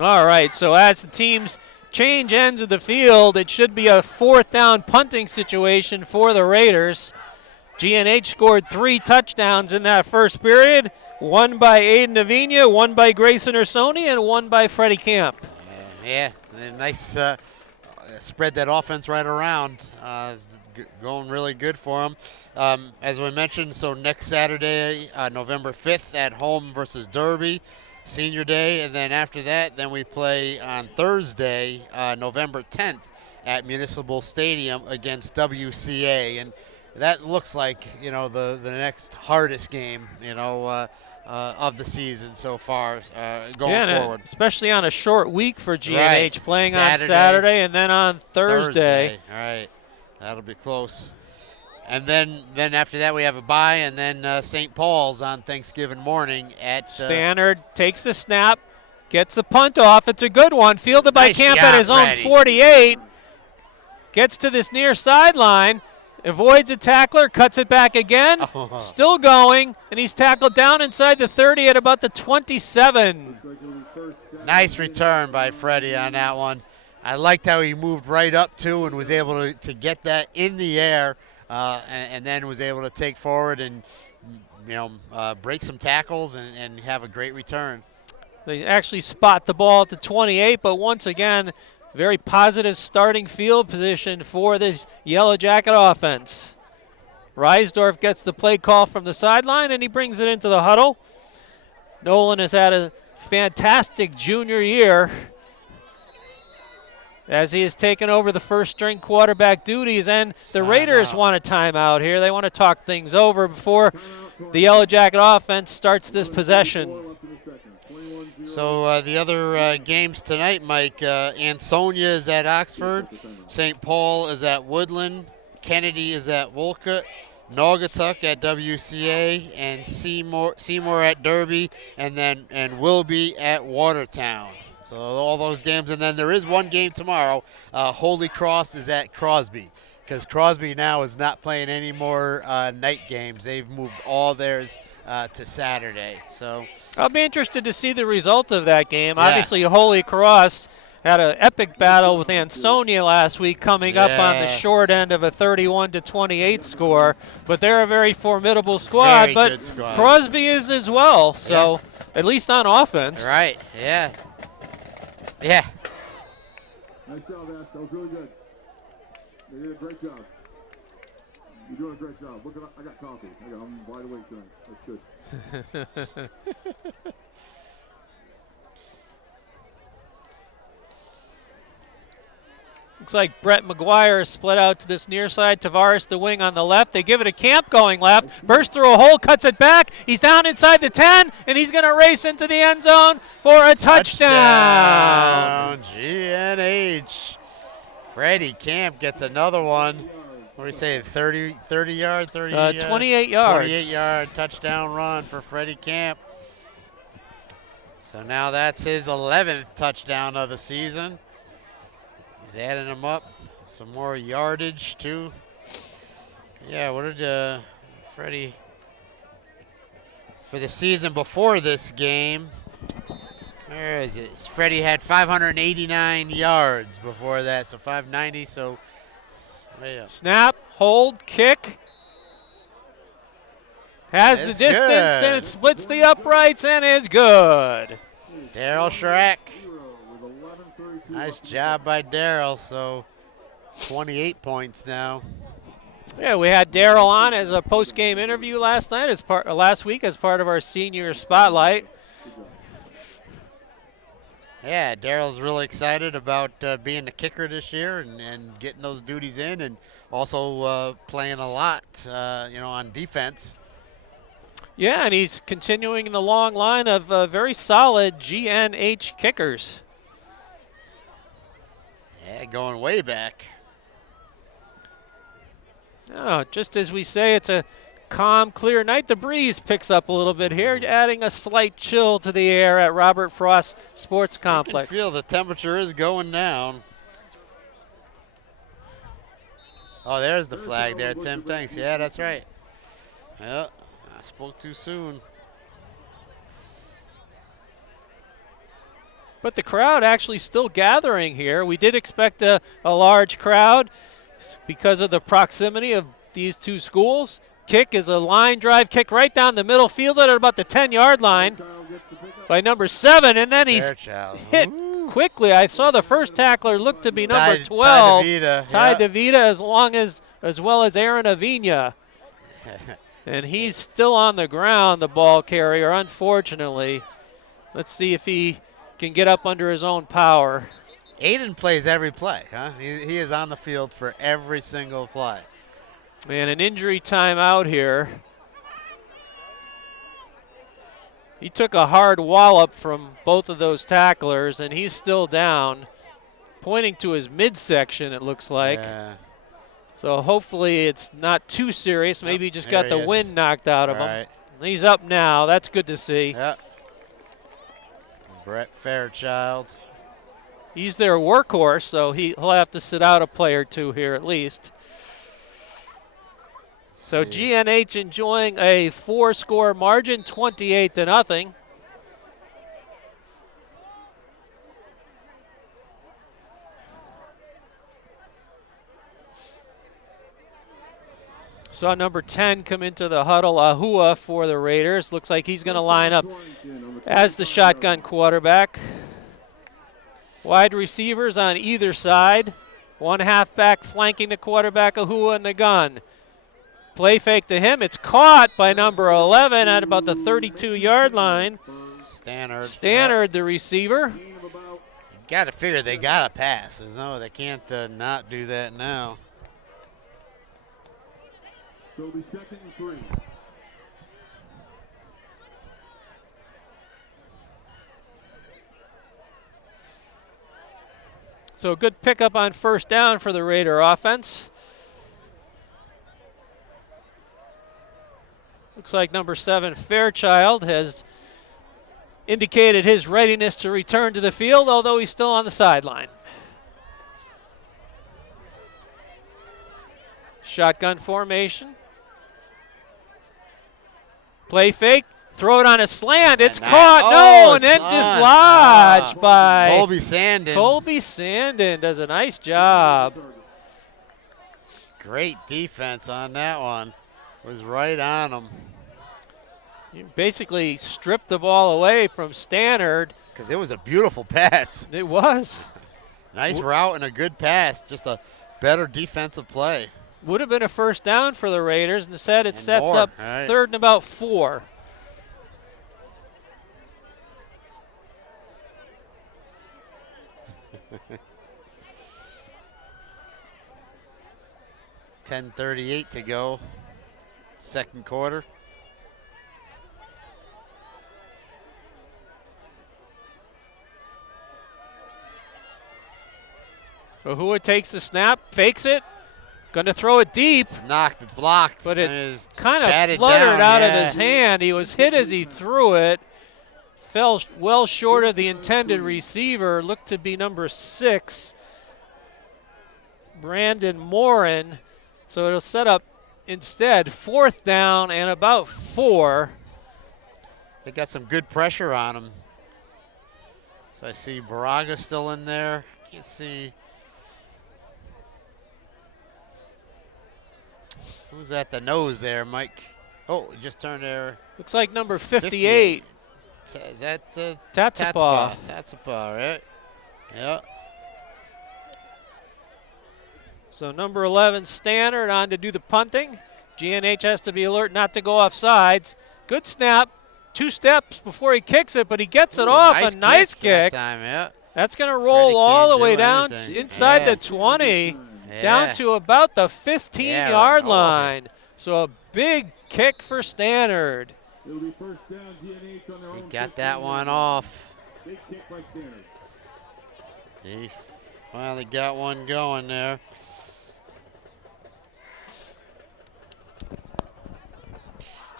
All right, so as the teams change ends of the field, it should be a 4th down punting situation for the Raiders. GNH scored 3 touchdowns in that first period, one by Aiden Avina, one by Grayson Ursoni, and one by Freddie Camp. Yeah, nice spread that offense right around. Going really good for them. As we mentioned, so next Saturday, November 5th at home versus Derby, Senior Day, and then after that, then we play on Thursday, November 10th at Municipal Stadium against WCA, and that looks like, you know, the next hardest game, you know, of the season so far going forward. Especially on a short week for GNH, right. playing on Saturday and then on Thursday. All right, that'll be close. And then after that we have a bye, and then St. Paul's on Thanksgiving morning at Stannard takes the snap, gets the punt off. It's a good one, fielded by Camp at his own 48. Gets to this near sideline, avoids a tackler, cuts it back again, still going, and he's tackled down inside the 30 at about the 27. Nice return by Freddie on that one. I liked how he moved right up to and was able to get that in the air, and then was able to take forward and, you know, break some tackles and have a great return. They actually spot the ball at the 28, but once again, very positive starting field position for this Yellow Jacket offense. Reisdorf gets the play call from the sideline, and he brings it into the huddle. Nolan has had a fantastic junior year as he has taken over the first-string quarterback duties, and the Raiders want a timeout here. They want to talk things over before the Yellow Jacket offense starts this possession. So the other games tonight, Mike, Ansonia is at Oxford, St. Paul is at Woodland, Kennedy is at Wolcott, Naugatuck at WCA, and Seymour at Derby, and Wilby at Watertown. So all those games, and then there is one game tomorrow. Holy Cross is at Crosby, because Crosby now is not playing any more night games. They've moved all theirs to Saturday. So I'll be interested to see the result of that game. Yeah. Obviously, Holy Cross had an epic battle with Ansonia last week, coming up on the short end of a 31-28 score. But they're a very formidable squad. Very good squad. Crosby is as well, so at least on offense. Right, yeah. Yeah. Nice job, Ash. That was really good. You did a great job. You're doing a great job. Look, I got coffee. I'm wide awake tonight. That's good. Looks like Brett McGuire split out to this near side. Tavares, the wing on the left. They give it a Camp going left. Bursts through a hole, cuts it back. He's down inside the 10, and he's going to race into the end zone for a touchdown. GNH. Freddie Camp gets another one. What do you say, 30 yard? 28 yards. 28-yard touchdown run for Freddie Camp. So now that's his 11th touchdown of the season. He's adding them up. Some more yardage, too. Yeah, what did Freddie, for the season before this game, where is it? Freddie had 589 yards before that, so 590, so yeah. Snap, hold, kick. Has the distance, good. And it splits the uprights, and is good. Daryl Shrek. Nice job by Daryl, so 28 points now. Yeah, we had Daryl on as a post-game interview last week as part of our senior spotlight. Yeah, Daryl's really excited about being the kicker this year and getting those duties in, and also playing a lot, on defense. Yeah, and he's continuing the long line of very solid GNH kickers. Yeah, going way back. Oh, just as we say, it's a calm, clear night. The breeze picks up a little bit here, adding a slight chill to the air at Robert Frost Sports Complex. You can feel the temperature is going down. Oh, there's the flag there, Tim. Thanks. Yeah, that's right. Yeah, I spoke too soon. But the crowd actually still gathering here. We did expect a large crowd because of the proximity of these two schools. Kick is a line drive kick right down the middle, fielded at about the 10-yard line by number 7, and then he's hit quickly. I saw the first tackler look to be number 12, Ty DeVita, as well as Aaron Avina. And he's still on the ground, the ball carrier, unfortunately. Let's see if he can get up under his own power. Aiden plays every play, huh? He is on the field for every single play. And an injury timeout here. He took a hard wallop from both of those tacklers, and he's still down, pointing to his midsection, it looks like. Yeah. So hopefully it's not too serious. Maybe he just got the wind knocked out of him. He's up now. That's good to see. Yep. Brett Fairchild. He's their workhorse, so he'll have to sit out a play or two here at least. So GNH enjoying a 4-score margin, 28-0. Saw number 10 come into the huddle, Ahua, for the Raiders. Looks like he's going to line up as the shotgun quarterback. Wide receivers on either side. One halfback flanking the quarterback, Ahua, in the gun. Play fake to him. It's caught by number 11 at about the 32-yard line. Stannard, the receiver. You got to figure they got to pass. They can't not do that now. So it'll be 2nd and 3. So a good pickup on first down for the Raider offense. Looks like number 7, Fairchild, has indicated his readiness to return to the field, although he's still on the sideline. Shotgun formation. Play fake. Throw it on a slant. It's caught. And then dislodged by Colby Sandin. Colby Sandin does a nice job. Great defense on that one. Was right on him. You basically stripped the ball away from Stannard. Because it was a beautiful pass. It was. Nice route and a good pass. Just a better defensive play. Would have been a first down for the Raiders. Instead, it sets up 3rd and about 4. $10:38 to go. 2nd quarter. Ahua takes the snap, fakes it, going to throw it deep. It's knocked, it's blocked. But it kind of fluttered out of his hand. He was hit as he threw it. Fell well short of the intended receiver. Looked to be number 6, Brandon Morin. So it'll set up instead 4th down and about 4. They got some good pressure on him. So I see Baraga still in there. Can't see. Who's at the nose there, Mike? Oh, he just turned there. Looks like number 58. Is that Tatsapa? Tatsapa, right? Yeah. So number 11, Stannard, on to do the punting. GNH has to be alert not to go off sides. Good snap. 2 steps before he kicks it, but he gets it off. A nice kick. That time, yeah. That's going to roll all the way down inside the 20, down to about the 15-yard line. So a big kick for Stannard. It'll be first down, GNH on their own. He got that one off. Big kick by Stannard. He finally got one going there.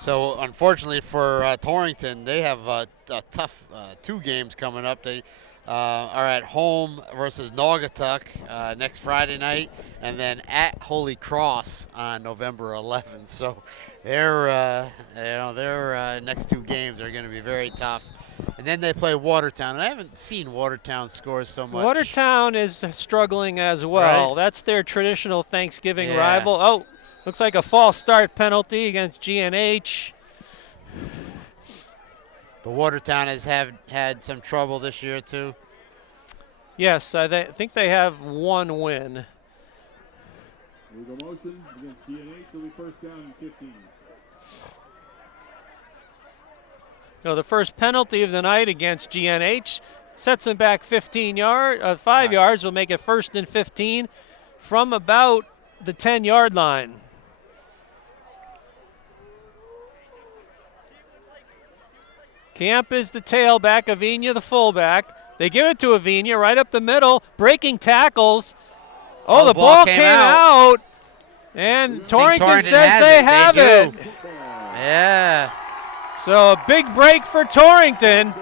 So unfortunately for Torrington, they have a tough 2 games coming up. They are at home versus Naugatuck next Friday night, and then at Holy Cross on November 11th. So their next 2 games are going to be very tough. And then they play Watertown. And I haven't seen Watertown score so much. Watertown is struggling as well. Right. That's their traditional Thanksgiving Yeah. rival. Oh, looks like a false start penalty against GNH. But Watertown has had some trouble this year too. Yes, I think they have one win. Legal motion against GNH. Will be first down and 15. So the first penalty of the night against GNH sets them back 5 yards. Will make it 1st and 15 from about the 10-yard line. Camp is the tailback, Avina the fullback. They give it to Avina right up the middle, breaking tackles. Oh, the ball came out. And Torrington says they have it. Yeah. So a big break for Torrington.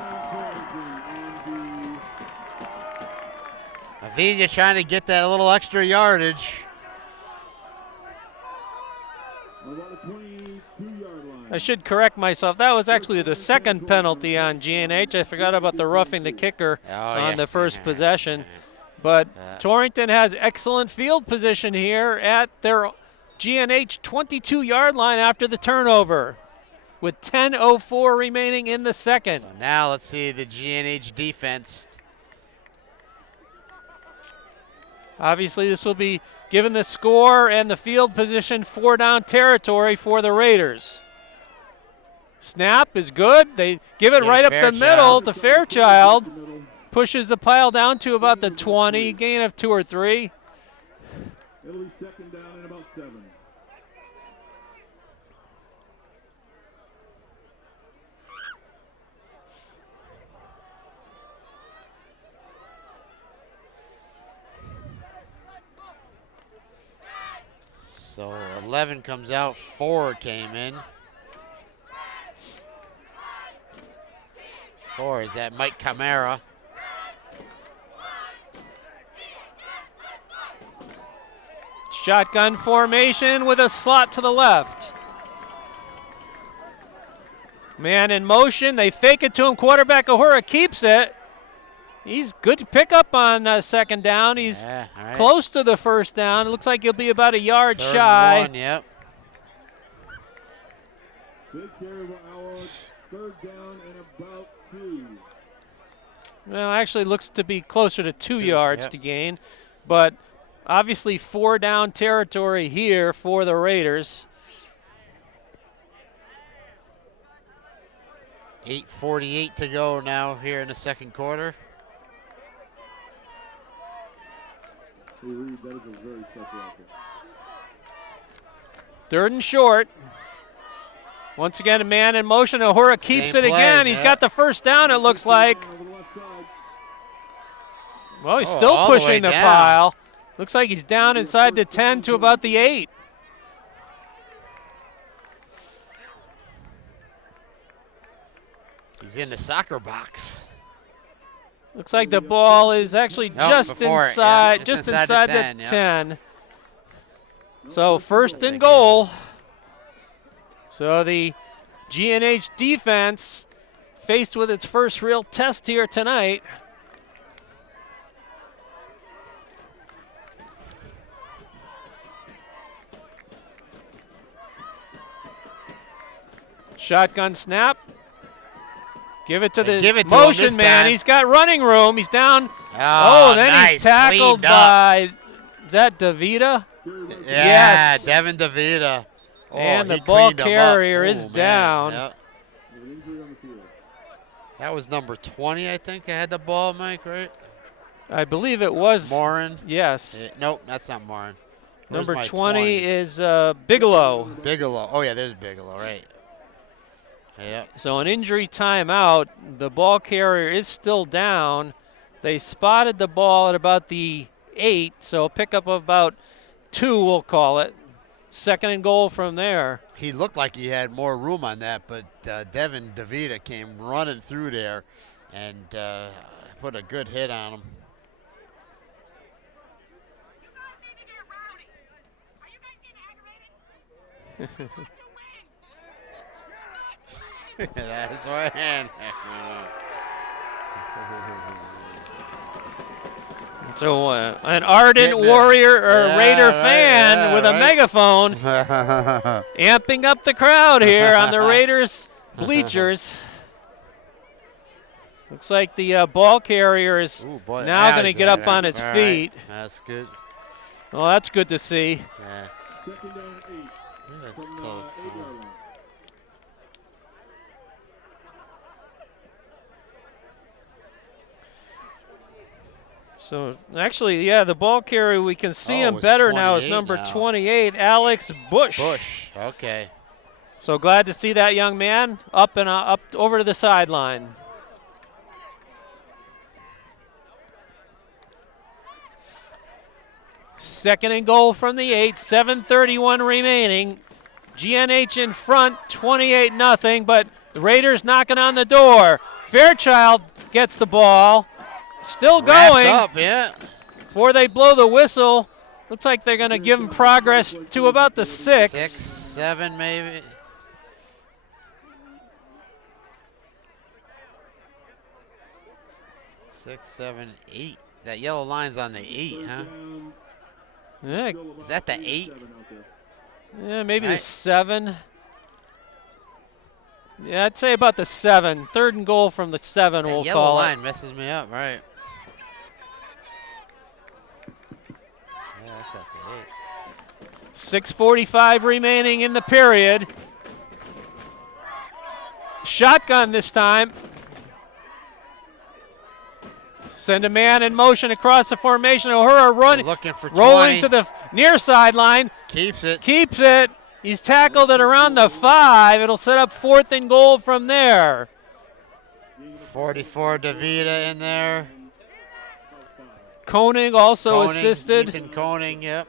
Avina trying to get that little extra yardage. I should correct myself. That was actually the second penalty on GNH. I forgot about the roughing the kicker on the first possession. But Torrington has excellent field position here at their GNH 22-yard line after the turnover, with 10:04 remaining in the second. So now let's see the GNH defense. Obviously, this will be, given the score and the field position, 4-down territory for the Raiders. Snap is good. They give it right up the middle to Fairchild. Pushes the pile down to about the 20, gain of 2 or 3. It'll be second down and about 7. So 11 comes out, 4 came in. 4 is that Mike Camara. Shotgun formation with a slot to the left. Man in motion. They fake it to him. Quarterback Ahura keeps it. He's good to pick up on second down. He's close to the first down. It looks like he'll be about a yard shy. 1, yep. Big carry of ours. Third down and about 2. Well, actually looks to be closer to 2 yards to gain. But obviously 4-down territory here for the Raiders. 8:48 to go now here in the second quarter. That is a very special outfit. 3rd and short. Once again, a man in motion. Ahura keeps it again. He's got the first down, it looks like. Well, he's still pushing the pile. Looks like he's down inside the 10 to about the 8. He's in the soccer box. Looks like the ball is actually just inside the 10. So 1st and goal. So the GNH defense faced with its first real test here tonight. Shotgun snap. Give it to the motion man. He's got running room. He's down. Oh, then nice. He's tackled by, is that DeVita? Yeah, yes. Devin DeVita. Oh, and the ball carrier is down. Yep. That was number 20, I think. I had the ball, Mike, right? I believe it was. Morin? Yes. Nope, that's not Morin. Number 20 is Bigelow. Bigelow. Oh, yeah, there's Bigelow, right. Yep. So an injury timeout. The ball carrier is still down. They spotted the ball at about the 8, so a pickup of about 2, we'll call it. 2nd and goal from there. He looked like he had more room on that, but Devin DeVita came running through there and put a good hit on him. That's right. So an ardent Getting it. Warrior or Yeah, Raider right, fan yeah, with a right. megaphone amping up the crowd here on the Raiders bleachers. Looks like the ball carrier is Ooh, boy, now yeah, going to he's get up there. on its All right. feet. That's good. Well, that's good to see. Yeah. Second down and 8 Yeah, from so the it's, 8-yard line. So actually, yeah, the ball carrier, we can see him it's better now, is 28 number now. 28, Alex Bush. Bush. Okay. So glad to see that young man up and up over to the sideline. Second and goal from the 8, 7:31 remaining. GNH in front, 28-0, but the Raiders knocking on the door. Fairchild gets the ball. Still going. Wrapped up, yeah. Before they blow the whistle, looks like they're going to give him progress to about the 6. 6, 7 maybe. Six, 7, 8. That yellow line's on the 8, huh? Yeah, Is that the 8? yeah, maybe the Right. 7. Yeah, I'd say about the 7. Third and goal from the 7, That we'll yellow call line it. messes me up, right? Yeah, that's at the 8. 6:45 remaining in the period. Shotgun this time. Send a man in motion across the formation. O'Hara They're looking for 20. rolling to the near sideline. Keeps it. Keeps it. He's tackled at around the 5. It'll set up 4th and goal from there. 44 DeVita in there. Koenig also Koenig, assisted. Ethan Koenig, yep.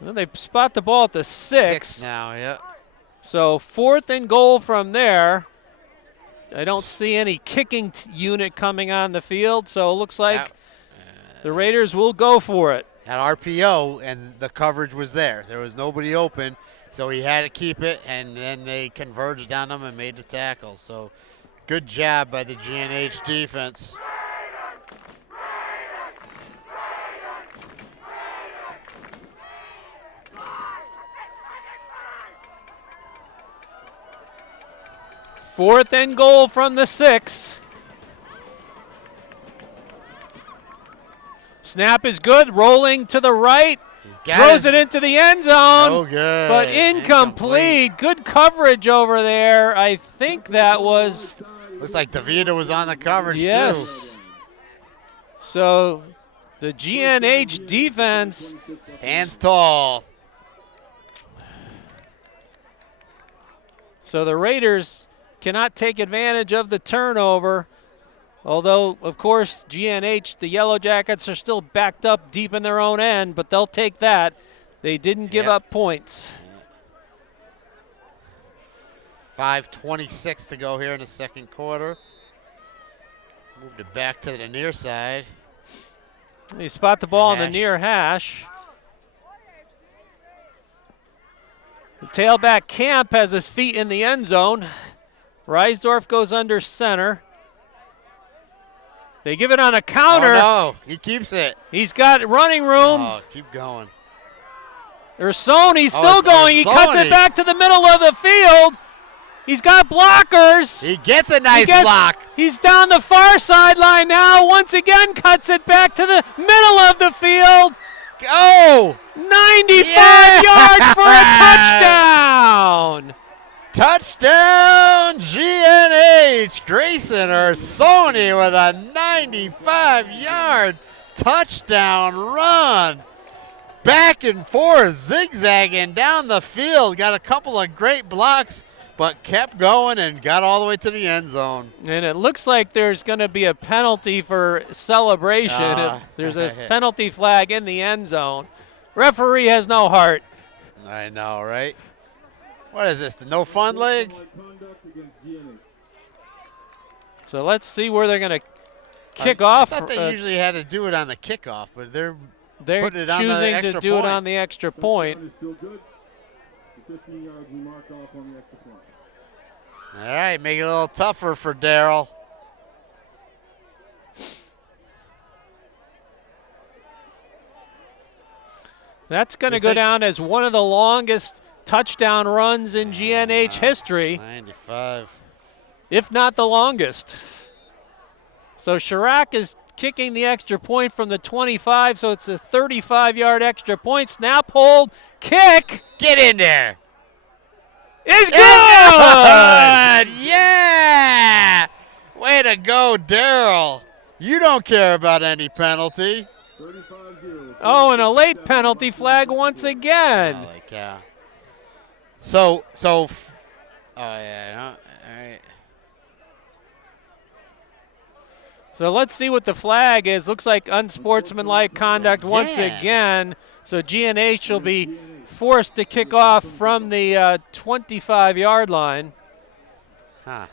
Well, they spot the ball at the 6. 6 now, yep. So 4th and goal from there. I don't see any kicking unit coming on the field, so it looks like the Raiders will go for it. At RPO, and the coverage was there. There was nobody open, so he had to keep it, and then they converged on him and made the tackle. So good job by the GNH defense. Fourth and goal from the 6. Snap is good, rolling to the right. Throws it into the end zone. No good. But incomplete. Good coverage over there. I think that was. Looks like DeVita was on the coverage, yes. too. So the GNH defense stands tall. So the Raiders cannot take advantage of the turnover. Although, of course, GNH, the Yellow Jackets, are still backed up deep in their own end, but they'll take that. They didn't give up points. 5:26 to go here in the second quarter. Moved it back to the near side. They spot the ball in the near hash. The tailback Camp has his feet in the end zone. Reisdorf goes under center. They give it on a counter. Oh, no, he keeps it. He's got running room. Oh, keep going. Ursoni's still going. He cuts it Ursoni. back to the middle of the field. He's got blockers. He gets a nice block. He's down the far sideline now. Once again, cuts it back to the middle of the field. Oh! 95 yards for a touchdown. Touchdown, GNH. Grayson Ursoni with a 95-yard touchdown run. Back and forth, zigzagging down the field. Got a couple of great blocks, but kept going and got all the way to the end zone. And it looks like there's going to be a penalty for celebration. There's a penalty flag in the end zone. Referee has no heart. I know, right? What is this, the no fun league? So let's see where they're going to kick off. I thought they usually had to do it on the kickoff, but they're putting it on the choosing extra to do point. it on the extra point. All right, make it a little tougher for Darryl. That's going to You go think- down as one of the longest touchdown runs in GNH history, 95. if not the longest. So Chirac is kicking the extra point from the 25, so it's a 35-yard extra point. Snap, hold, kick Get in there. is good! Good! Yeah! Way to go, Daryl. You don't care about any penalty. 35-0. Oh, and a late penalty flag once again. Holy cow. Oh yeah, no, all right. So let's see what the flag is. Looks like unsportsmanlike conduct once Again. again. So GNH will be forced to kick off from the 25-yard line. Huh.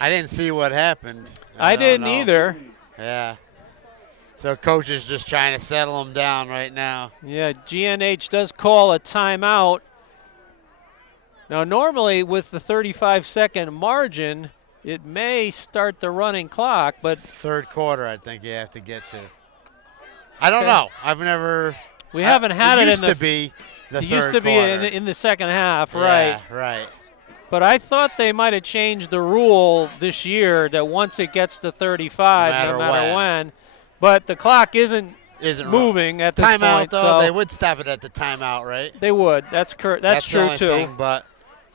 I didn't see what happened. I don't didn't know. either. Yeah. So coach is just trying to settle him down right now. Yeah, GNH does call a timeout. Now, normally with the 35-second margin, it may start the running clock, but Third quarter, I think you have to get to. I don't Okay. know. I've never. we haven't had it, used in the to be the it third used to be quarter. in the second half, Yeah, right? right. But I thought they might have changed the rule this year that once it gets to 35, no matter when. But the clock isn't Isn't moving at this timeout point, though. so They would stop it at the timeout, right? they would. That's That's the true only too. thing, but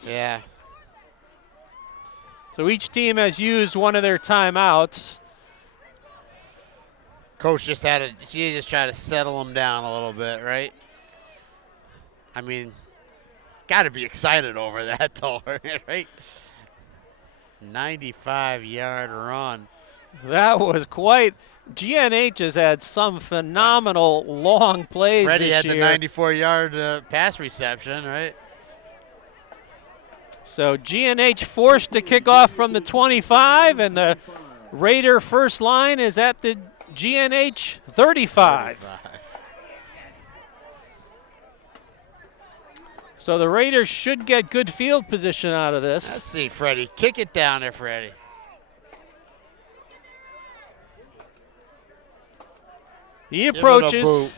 yeah. So each team has used one of their timeouts. Coach just he just tried to settle him down a little bit, right? I mean, got to be excited over that though, right? 95-yard run. That was quite. GNH has had some phenomenal long plays Freddie this had year. the 94-yard pass reception, right? So GNH forced to kick off from the 25, and the Raider first line is at the GNH 35. So the Raiders should get good field position out of this. Let's see, Freddie. Kick it down there, Freddie. He Give it a approaches. boot.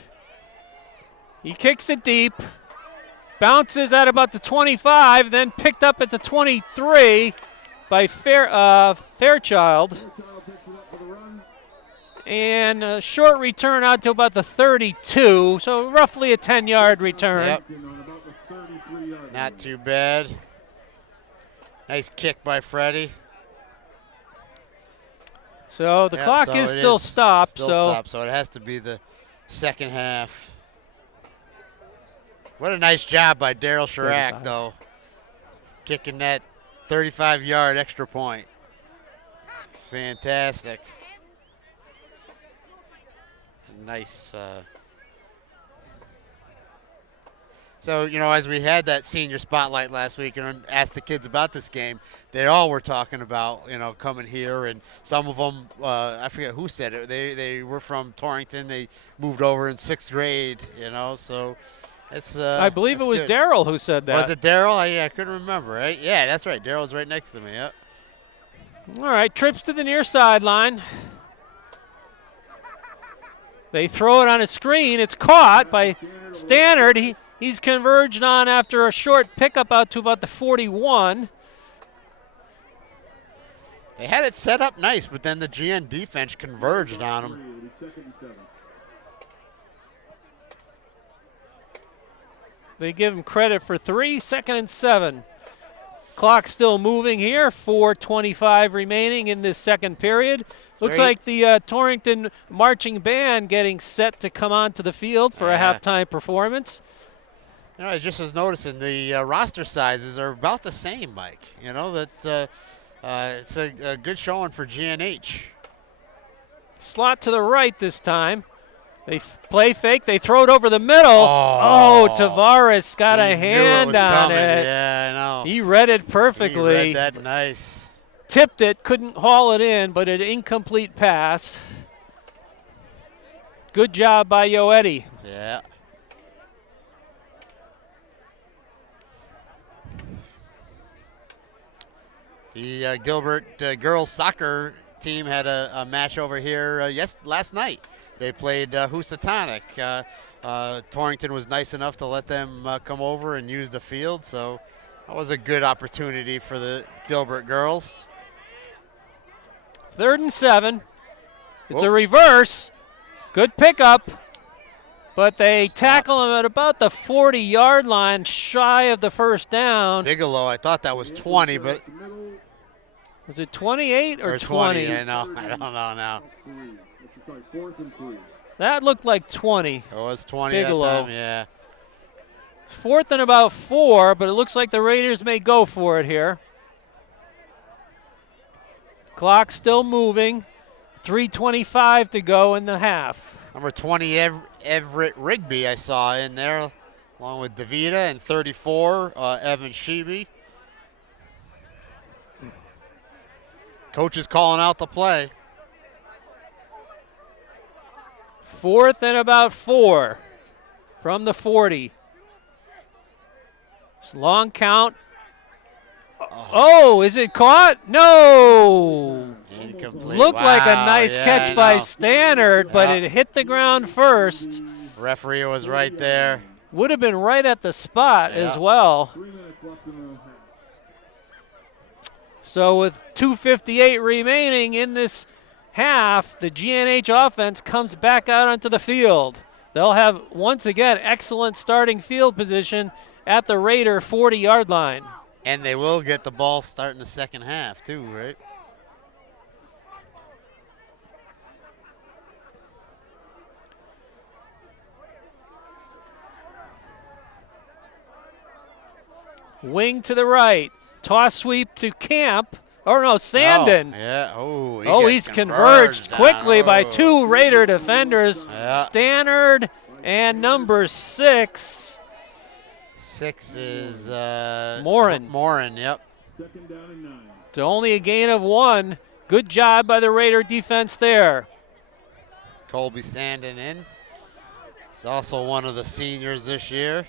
He kicks it deep. Bounces at about the 25, then picked up at the 23 by Fairchild. And a short return out to about the 32, so roughly a 10-yard return. Yep. Not too bad. Nice kick by Freddie. So the Yep, clock so is it still stopped. Still so stopped, so it has to be the second half. What a nice job by Daryl Chirac, 35. though. Kicking that 35-yard extra point. Fantastic. Nice. So, as we had that senior spotlight last week and asked the kids about this game, they all were talking about, coming here. And some of them, I forget who said it, they were from Torrington. They moved over in 6th grade, so it's I believe it that's was good. Daryl who said that. Was it Daryl? I couldn't remember, right? Yeah, that's right. Daryl's right next to me, yep. All right, trips to the near sideline. They throw it on a screen. It's caught by Stannard. He's converged on after a short pickup out to about the 41. They had it set up nice, but then the GN defense converged on them. They give him credit for 3, 2nd and 7. Clock still moving here, 4:25 remaining in this second period. Looks Great. like the Torrington marching band getting set to come onto the field for a Yeah. halftime performance. I just was noticing the roster sizes are about the same, Mike. That it's a good showing for GNH. Slot to the right this time. They play fake. They throw it over the middle. Oh. Tavares got He a knew it hand was on coming. it. Yeah, I know. He read it He perfectly. read that nice. Tipped it, couldn't haul it in, but an incomplete pass. Good job by Yoetti. Yeah. The Gilbert girls soccer team had a match over here last night. They played Housatonic. Torrington was nice enough to let them come over and use the field, so that was a good opportunity for the Gilbert girls. 3rd and 7. It's a reverse. Good pickup. But they tackle him at about the 40-yard line, shy of the first down. Bigelow, I thought that was 20, but was it 28 or 20? I know. I don't know now. That looked like 20. It was 20 Bigelow. that time, yeah. 4th and about 4, but it looks like the Raiders may go for it here. Clock still moving. 3:25 to go in the half. Number 20, Everett Rigby, I saw in there, along with DeVita, and 34, Evan Sheeby. Coach is calling out the play. 4th and about 4 from the 40. It's long count. Oh, is it caught? No. Incomplete. Looked like a Wow, nice yeah, catch I by know. Stannard, but Yeah. it hit the ground first. Referee was right there. Would have been right at the spot as Yeah. well. 3 minutes left in the half. So with 2:58 remaining in this half, the GNH offense comes back out onto the field. They'll have, once again, excellent starting field position at the Raider 40-yard line. And they will get the ball starting the second half, too, right? Wing to the right. Toss sweep to Camp. Or no, Sandin. Oh, yeah. Oh, He's gets converged down. quickly by Oh. 2 Raider defenders, Yeah. Stannard and number 6. 6 is Morin. Morin, yep. 2nd down and 9. To only a gain of 1. Good job by the Raider defense there. Colby Sandin in. He's also one of the seniors this year.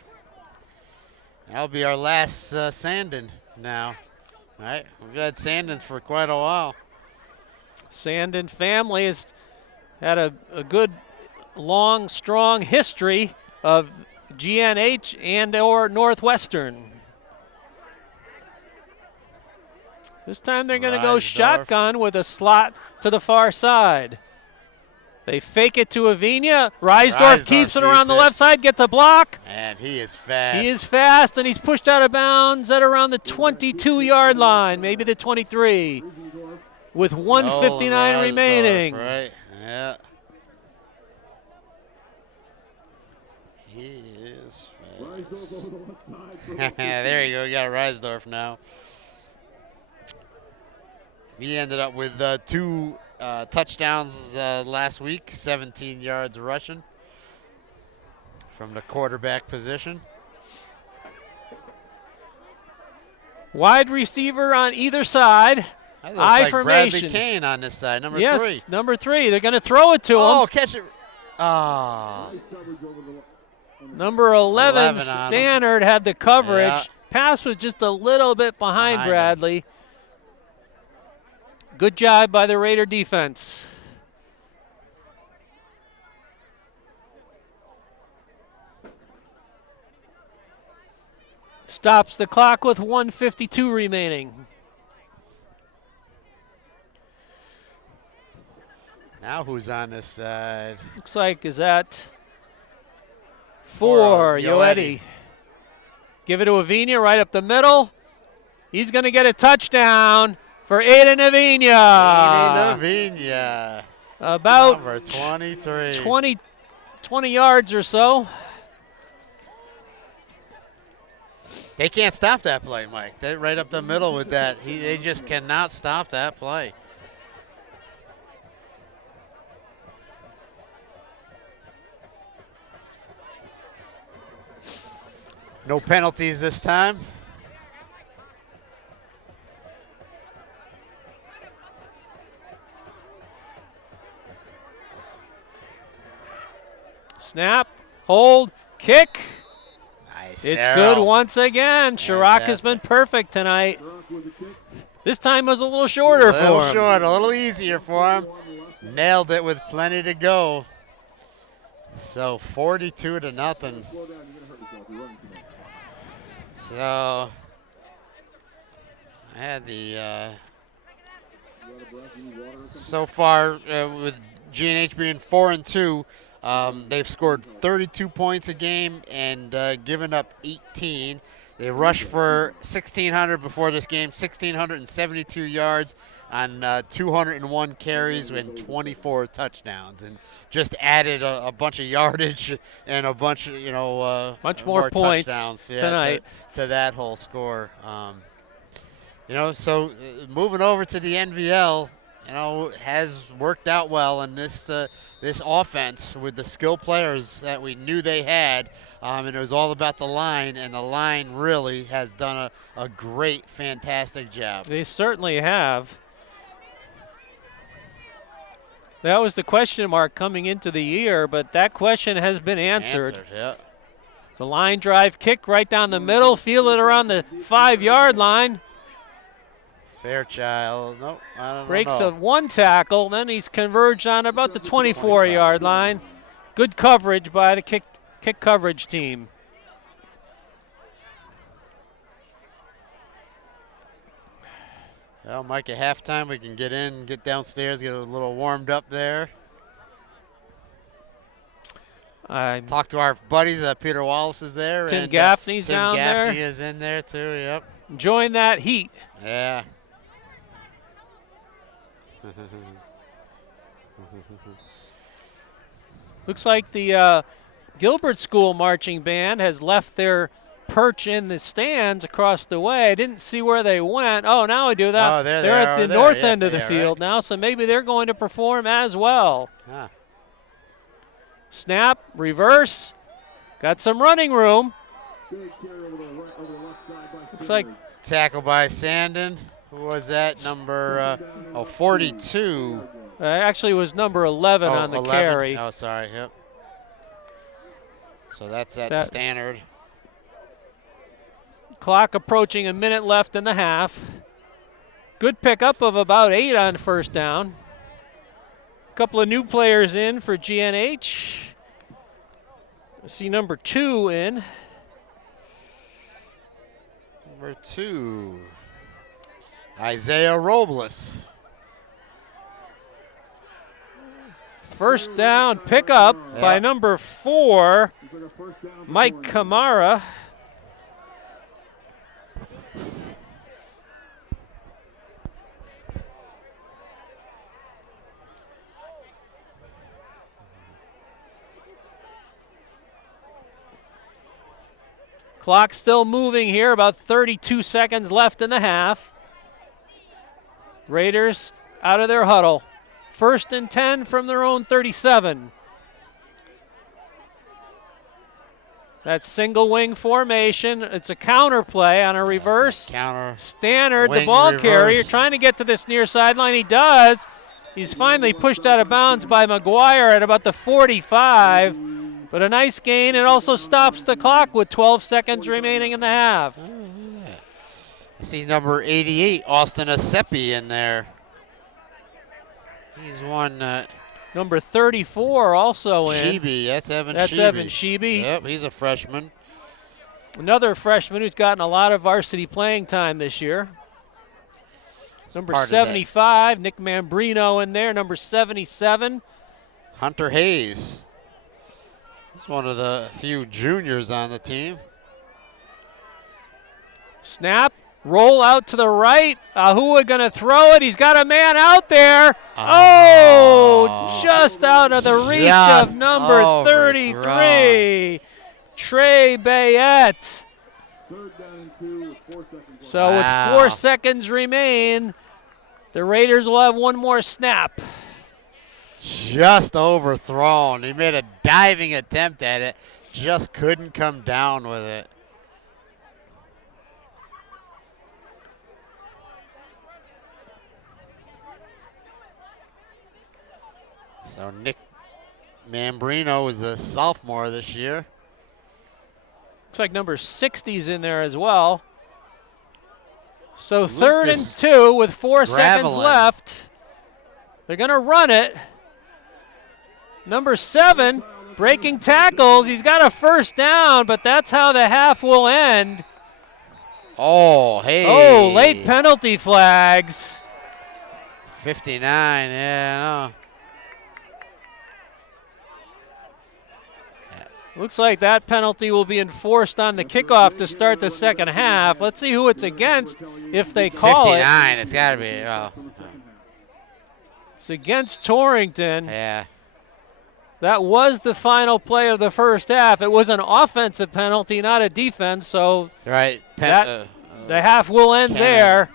That'll be our last Sandin now. All right, we've had Sandins for quite a while. Sandin family has had a good, long, strong history of GNH and or Northwestern. This time they're going to go Reisdorf. shotgun with a slot to the far side. They fake it to Avina. Reisdorf keeps it around the left side, gets a block. And he is fast. He is fast, and he's pushed out of bounds at around the 22-yard line, maybe the 23, with 1:59 Reisdorf, remaining. Right, yeah. He is fast. There you go, you got Reisdorf now. He ended up with 2 touchdowns last week, 17 yards rushing from the quarterback position. Wide receiver on either side. That looks I like formation. Bradley Kane on this side, number Yes, 3. number 3. They're going to throw it to Oh, him. catch it. Ah. Number 11, 11 on him. Stannard, had the coverage. Yeah. Pass was just a little bit behind Behind him. Bradley. Good job by the Raider defense. Stops the clock with 1:52 remaining. Now who's on this side? Looks like is that for Yoeti. Give it to Avina right up the middle. He's going to get a touchdown for Aiden Avina. Aiden Avina. About Number 23. 20 yards or so. They can't stop that play, Mike. They're right up the middle with that. They just cannot stop that play. No penalties this time. Snap, hold, kick. Nice. It's Darryl. good once again. Chirac has been perfect tonight. This time was a little shorter A little for him. short, a little easier for him. Nailed it with plenty to go. So 42 to nothing. Slow down, you're gonna hurt yourself. You're running too much. So I had the You out of breath? You need water or something? so far with GNH being 4-2, they've scored 32 points a game and given up 18. They rushed for 1,600 before this game, 1,672 yards on 201 carries and 24 touchdowns, and just added a bunch of yardage and a bunch of much more points touchdowns tonight to that whole score. So moving over to the NVL, has worked out well in this offense with the skill players that we knew they had, and it was all about the line, and the line really has done a great, fantastic job. They certainly have. That was the question mark coming into the year, but that question has been answered. Yeah. The line drive kick right down the middle, feel it around the 5-yard line. Fairchild, nope, I don't Breaks know. one tackle, then he's converged on about the 24-yard line. Good coverage by the kick coverage team. Well, Mike, at halftime we can get in, get downstairs, get a little warmed up there. Talk to our buddies. Peter Wallace is there. Tim and Gaffney's Tim down Gaffney there. is in there too. Yep. Enjoying that heat. Yeah. Looks like the Gilbert School Marching Band has left their perch in the stands across the way. I didn't see where they went. Oh, now I do that. Oh, there they're they at are the there. north Yeah, end of the yeah, field right. now, so maybe they're going to perform as well. Huh. Snap, reverse. Got some running room. Big carry over the left side by Looks like Tackle by Sandin. Who was that? Number 42. actually was number 11 on the 11. carry. Oh, sorry. Yep. So that's that Stannard. Clock approaching a minute left in the half. Good pickup of about 8 on first down. A couple of new players in for GNH. I see number 2 in. Number 2, Isaiah Robles. First down pickup by Yep. number 4, It's like a first down for Mike Torrington. Kamara. Clock still moving here, about 32 seconds left in the half. Raiders out of their huddle. 1st and 10 from their own 37. That single wing formation. It's a counter play on a reverse. Counter. Stannard, the Wing ball reverse. carrier, trying to get to this near sideline. He does. He's finally pushed out of bounds by McGuire at about the 45. But a nice gain. It also stops the clock with 12 seconds remaining in the half. I see number 88, Austin Asepi, in there. He's one. Number 34 also in. Sheeby, that's Evan That's Sheeby. Evan Sheeby. Yep, he's a freshman. Another freshman who's gotten a lot of varsity playing time this year. Number part of that. 75, Nick Mambrino in there. Number 77. Hunter Hayes. He's one of the few juniors on the team. Snap, roll out to the right. Ahua going to throw it. He's got a man out there. Oh, just out of the reach Just of number 33, Trey Bayette. 3rd down and 2 with 4 seconds left. So Wow. with 4 seconds remain, the Raiders will have one more snap. Just overthrown. He made a diving attempt at it. Just couldn't come down with it. So Nick Mambrino is a sophomore this year. Looks like number 60's in there as well. So 3rd and Lucas 2 with 4 seconds Gravelin. left. They're going to run it. Number 7, breaking tackles. He's got a first down, but that's how the half will end. Oh, hey. Oh, late penalty flags. 59, yeah, no. Looks like that penalty will be enforced on the kickoff to start the second half. Let's see who it's against if they call 59, it's got to be. Oh. It's against Torrington. Yeah. That was the final play of the first half. It was an offensive penalty, not a defense, so Right. the half will end there.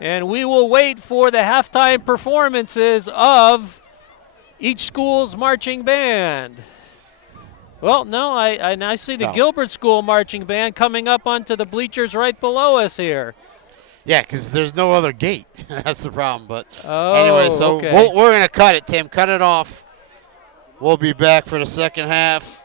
And we will wait for the halftime performances of each school's marching band. Well, no, I see the Gilbert School marching band coming up onto the bleachers right below us here. Yeah, because there's no other gate. That's the problem. But Oh, anyway, so okay. we're going to cut it, Tim. Cut it off. We'll be back for the second half.